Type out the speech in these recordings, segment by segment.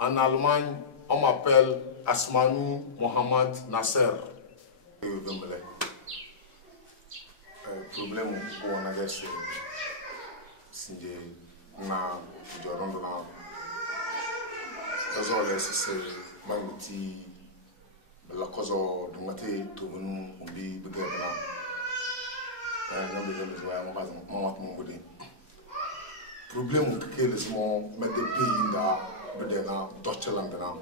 En Allemagne, on m'appelle Asmanou Mohamed Nasser. Problème où on a gagné, c'est na jorando na désolé c'est manguti la kozo dumate to munu umbi bugabana na be dem joya mo baz mo wat mo budi problème que les mo met des pays da bedena Deutschland na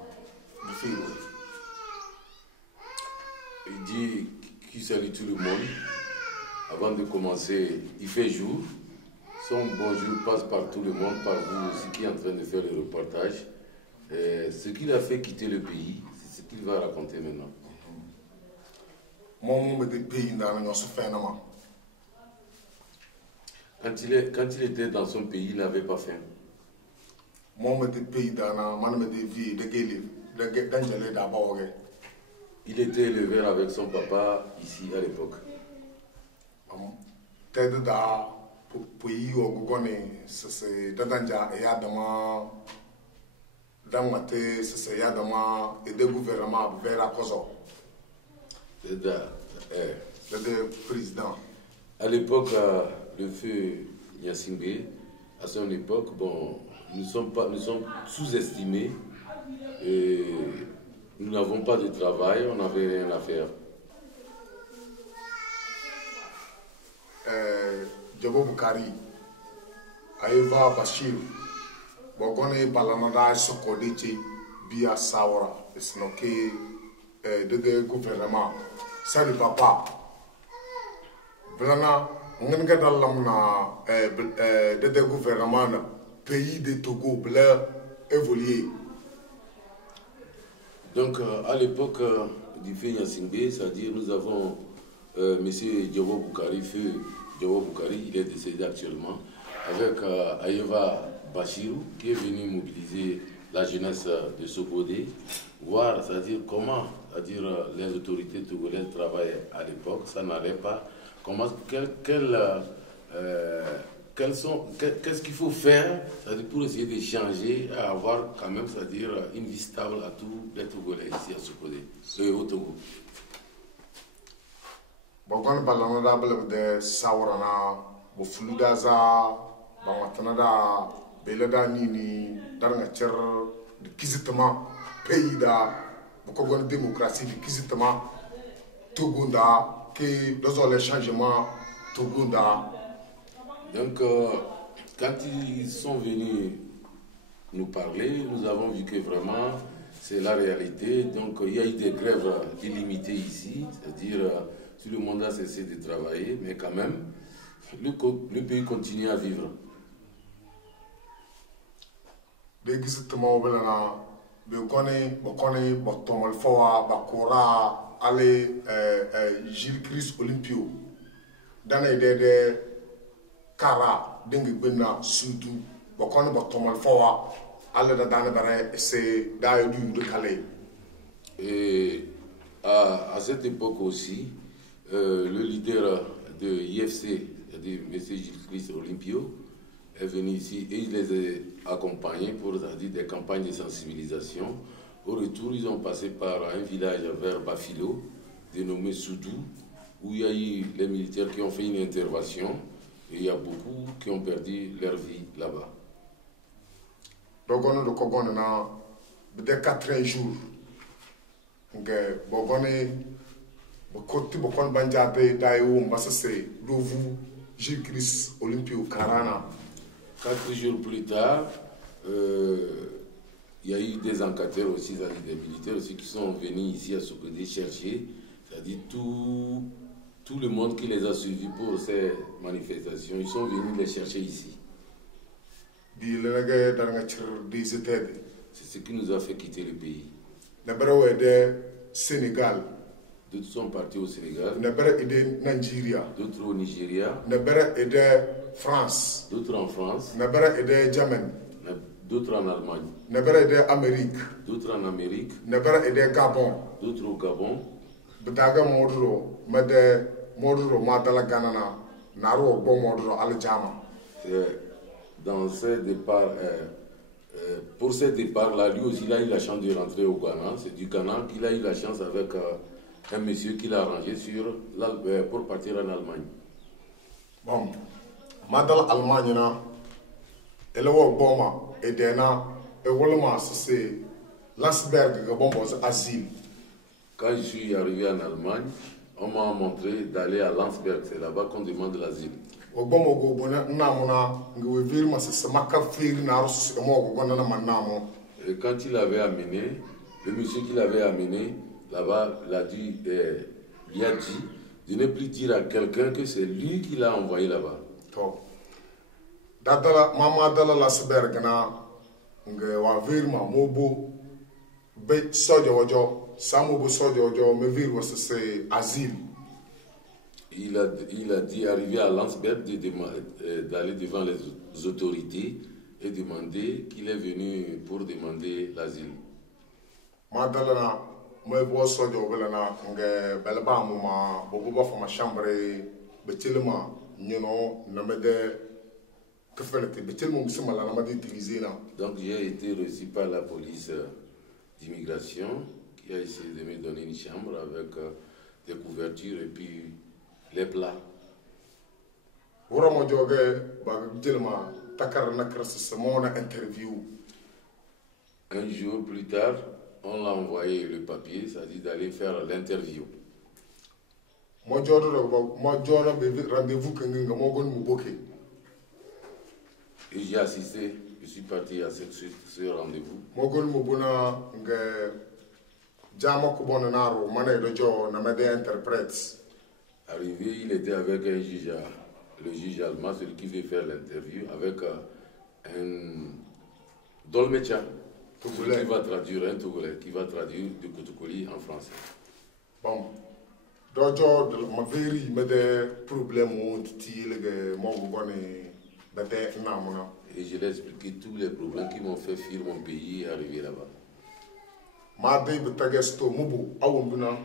de filo. Il dit qu'il salue tout le monde. Avant de commencer, il fait jour. Son bonjour passe par tout le monde, par vous aussi qui est en train de faire le reportage. Ce qu'il a fait quitter le pays, c'est ce qu'il va raconter maintenant. Quand il était dans son pays, il n'avait pas faim. Il était élevé avec son papa ici à l'époque. Pays au Gogone, c'est Dadanja et Adama, Damate, c'est Yadama et des gouvernements vers la Koso. Le président. À l'époque, le feu Gnassingbé, à son époque, bon, nous sommes sous-estimés et nous n'avons pas de travail, on n'avait rien à faire. Djabo Boukari, Aïva Bachir, Bogone Balanada Sokoditi, Bia Saura, et Snoke de gouvernement, Sali Papa, Blana, Ngengadallamna, de gouvernement, pays de Togo, Blair, évolué. Donc, à l'époque du fait Gnassingbé, c'est-à-dire nous avons M. Djabo Boukari, feu Djabo Boukari, il est décédé actuellement, avec Aïva Bachirou, qui est venu mobiliser la jeunesse de Sokodé, voir, c'est-à-dire comment, c'est-à-dire les autorités togolaises travaillaient à l'époque, ça n'allait pas. Qu'est-ce qu'il faut faire, c'est-à-dire pour essayer de changer, à avoir quand même, c'est-à-dire une vie stable à tous les Togolais ici à Sokodé, au Togo. Bogon balana de saurana bo fludaza bamatana da belada nini daranga cer de kizitama pays da boko gon démocratie de kizitama Togunda qui dans les changements Togunda. Donc quand ils sont venus nous parler, nous avons vu que vraiment c'est la réalité. Donc il y a eu des grèves illimitées ici, c'est-à-dire tout le monde a cessé de travailler, mais quand même, le pays continue à vivre. Exactement, Gilles Christ Olympio, dans les Kara, Dengue Soudou, Bokone Botomal Foa, alle da Danabare, c'est Daïdu de Calais. Et à cette époque aussi, le leader de l'IFC, c'est-à-dire M. Gilles Christ Olympio, est venu ici et il les a accompagnés pour des campagnes de sensibilisation. Au retour, ils ont passé par un village vers Bafilo, dénommé Soudou, où il y a eu les militaires qui ont fait une intervention et il y a beaucoup qui ont perdu leur vie là-bas. Donc on a peut-être 4 jours. Donc, côté Bokon Banjabe, Daïo, Mbassase, Lovu, Gilles Christ Olympio, Karana. 4 jours plus tard, il y a eu des enquêteurs aussi, c'est-à-dire des militaires aussi qui sont venus ici à Sokodé chercher, c'est-à-dire tout le monde qui les a suivis pour ces manifestations, ils sont venus les chercher ici. C'est ce qui nous a fait quitter le pays. Sénégal. D'autres sont partis au Sénégal. D'autres au Nigeria. France. D'autres en France. D'autres en Allemagne. D'autres en Amérique. Gabon. D'autres au Gabon. Dans ces départs Pour ce départ-là, lui aussi, il a eu la chance de rentrer au Ghana. C'est du Ghana qu'il a eu la chance avec un monsieur qui l'a arrangé pour partir en Allemagne. Bon, madal Allemagne na, elle wa boma et dena et wolma c'est Landsberg qui bon asile. Quand je suis arrivé en Allemagne, on m'a montré d'aller à Landsberg. C'est là-bas qu'on demande l'asile. Au bon go bona namona ngwe virma c'est maka firi na ros mo go na manamo. Et quand il avait amené, le monsieur qui l'avait amené là-bas, lui a dit de ne plus dire à quelqu'un que c'est lui qui l'a envoyé là-bas. Dadala mama dala Landsberg na nge wa virma mobo be soja wojo samobo soja wojo me virma c'est asile. Il a dit, arrivé à Landsberg, d'aller devant les autorités et demander qu'il est venu pour demander l'asile. Madalana, moi, je suis soja obelana nge belba muma bobo fa ma chambre betelma nyono namede kefelete betelmo msima la namade utiliser là. Donc j'ai été reçu par la police d'immigration qui a essayé de me donner une chambre avec des couvertures et puis les plats. Vraiment joge ba betelma takar nakar ce mon interview. Un jour plus tard, on l'a envoyé le papier, ça dit d'aller faire l'interview. Moi jodo rendez-vous que nga mo gon mu boké. Et j'ai assisté, je suis parti à ce rendez-vous. Mo gon mu buna nga jama ko bon naro mané do jo na mede interprète. Arrivé, il était avec un juge, le juge allemand, celui qui veut faire l'interview, avec un dolmetcha, qui va traduire, un Togolais, qui va traduire du Koutoukoli en français. Bon, dojo ma veri me de problème ou titi le mo gone bete namona. Et je lui ai expliqué tous les problèmes qui m'ont fait fuir mon pays et arriver là-bas. Ma de betagesto mubu awunduna.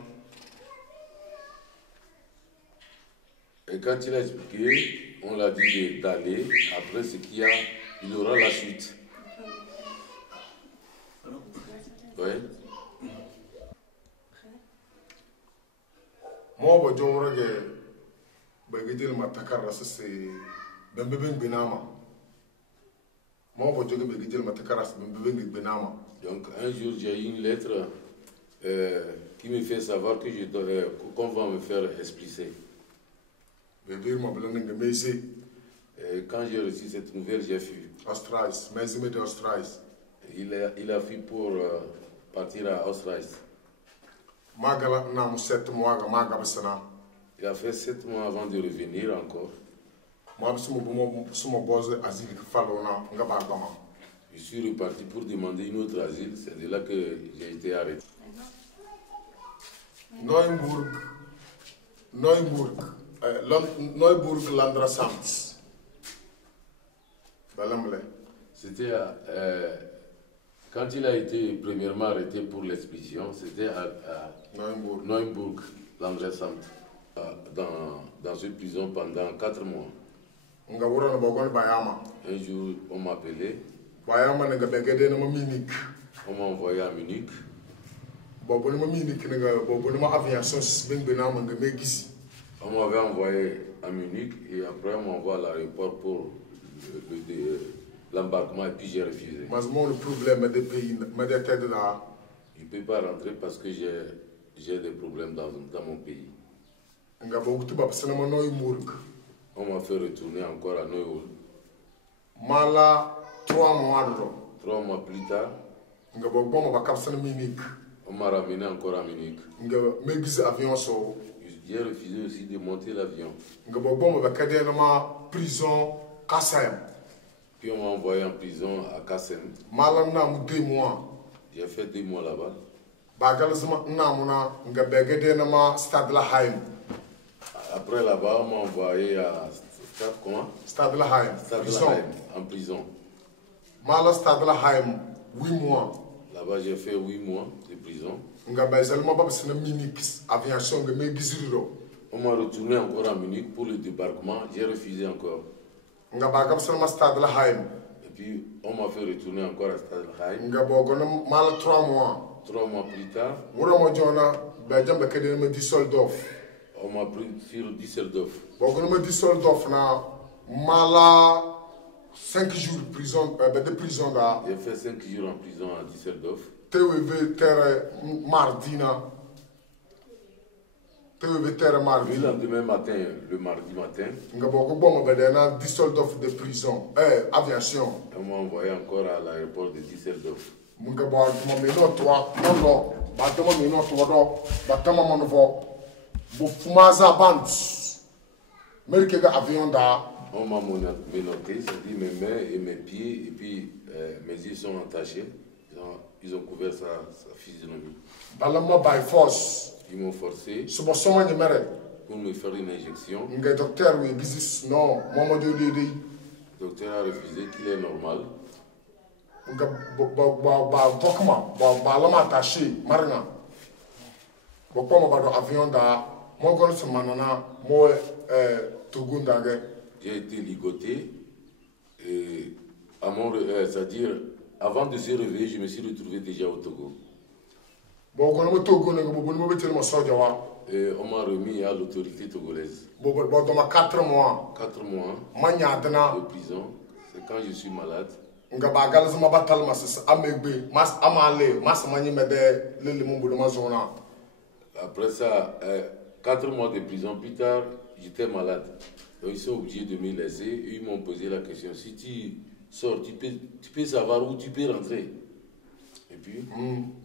Et quand il a expliqué, on l'a dit d'aller. Après ce qu'il y a, il aura la suite. Oui. Moi, je dirais que je matakar c'est bembe benama. Moi, je dirais que je matakar c'est bembe benama. Donc un jour, j'ai eu une lettre qui me fait savoir que qu'on va me faire expulser. Et quand j'ai reçu cette nouvelle, j'ai fui. Il a fui pour partir à Ostreis. Il a fait 7 mois avant de revenir encore. Je suis reparti pour demander une autre asile. C'est de là que j'ai été arrêté. Neuburg Landrasamt. C'était quand il a été premièrement arrêté pour l'expulsion, c'était à Neuburg Landrasamt, dans une prison pendant 4 mois. Un jour, on m'a appelé. On m'a envoyé à Munich. On m'avait envoyé à Munich et après on m'envoie à l'aéroport pour l'embarquement et puis j'ai refusé. Je ne peux pas rentrer parce que j'ai des problèmes dans mon pays. On m'a fait retourner encore à Neuburg. 3 mois. 3 mois plus tard, on m'a ramené encore à Munich. J'ai refusé aussi de monter l'avion. Puis on m'a envoyé en prison à Kassem. J'ai fait 2 mois là-bas. Après là-bas, on m'a envoyé à Stadleheim, en prison. 8 mois. Là-bas, j'ai fait 8 mois de prison. On m'a retourné encore à Munich pour le débarquement. J'ai refusé encore. Et puis on m'a fait retourner encore à Stade Rai. nga bogo na mal 3 mois 3 mois plus tard, wuro mo jona ba jambe kede ma Düsseldorf on m'a pris sur Düsseldorf. bogo na ma Düsseldorf na mala 5 jours de prison de prison da J'ai fait 5 jours en prison à Düsseldorf. TWV terre mardina TWV terre Le mardi lendemain matin, le mardi matin, nga bogo bomo be na Düsseldorf de prison aviation on m'a envoyé encore à l'aéroport de Düsseldorf. munga bo mo me no toa no ba to mo me no toa do ba tama mo no vo bo fumaza band merke ga avion da On m'a menotté, c'est-à-dire mes mains et mes pieds, et puis mes yeux sont entachés. Ils ont couvert sa physionomie. balama by force Ils m'ont forcé subo soma ni mere pour me faire une injection. nga docteur we business no momo de Le docteur a refusé qu'il est normal. nga ba dokma ba lama attaché marina bo ko mo ba do avion da mo gon se manana mo tugunda ge J'ai été ligoté. Et c'est-à-dire, avant de se réveiller, je me suis retrouvé déjà au Togo. bo gon mo tugunda ge bo mo betel mo soja wa Et on m'a remis à l'autorité togolaise. bo do ma 4 mois 4 mois manya dana de prison. C'est quand je suis malade. nga ba gal sama batal mas amegbe mas amale mas manyi mede lele mo bodo ma zona Après ça, 4 mois de prison plus tard, j'étais malade. Donc ils sont obligés de me laisser. Et ils m'ont posé la question, si tu sors, tu peux savoir où tu peux rentrer. Et puis,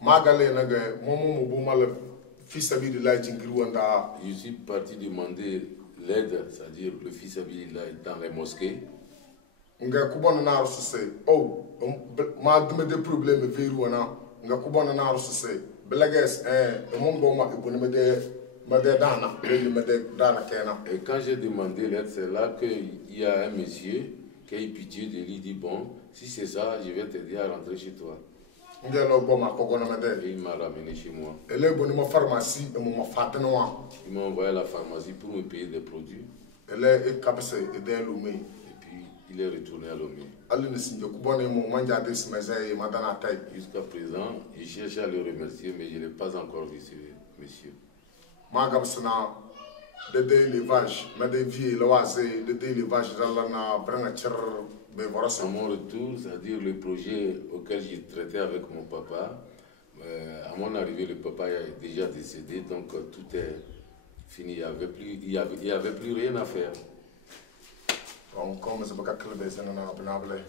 magale na ge mo bo mal fi sabi de la jingiri wanda je suis parti demander l'aide, c'est-à-dire le fils Abilillah dans les mosquées. nga kubona na rusu se ma dum de problème veru wana nga kubona na rusu se belages mo bo ma ibune me de dana le me de dana kena Et quand j'ai demandé l'aide, c'est là qu'il y a un monsieur qui a eu pitié de lui, dit, bon, si c'est ça, je vais t'aider à rentrer chez toi. nga no bo ma ko gona me de Et il m'a ramené chez moi. ele boni ma pharmacie mo ma fatana wa Il m'a envoyé à la pharmacie pour me payer des produits. ele e kapse e de lume Et puis, il est retourné à Lomé. ali ne sinje kubona mo manja de smeze madana tay Jusqu'à présent, je cherche à le remercier, mais je n'ai pas encore vu ce monsieur. ma gabsana de élevage ma de vie le waze de élevage dans na branga cher be À vorasa mon retour, c'est-à-dire le projet auquel j'ai traité avec mon papa, à mon arrivée, le papa est déjà décédé, donc tout est fini. Il y avait plus rien à faire. on comme se baka klebe sana na abnable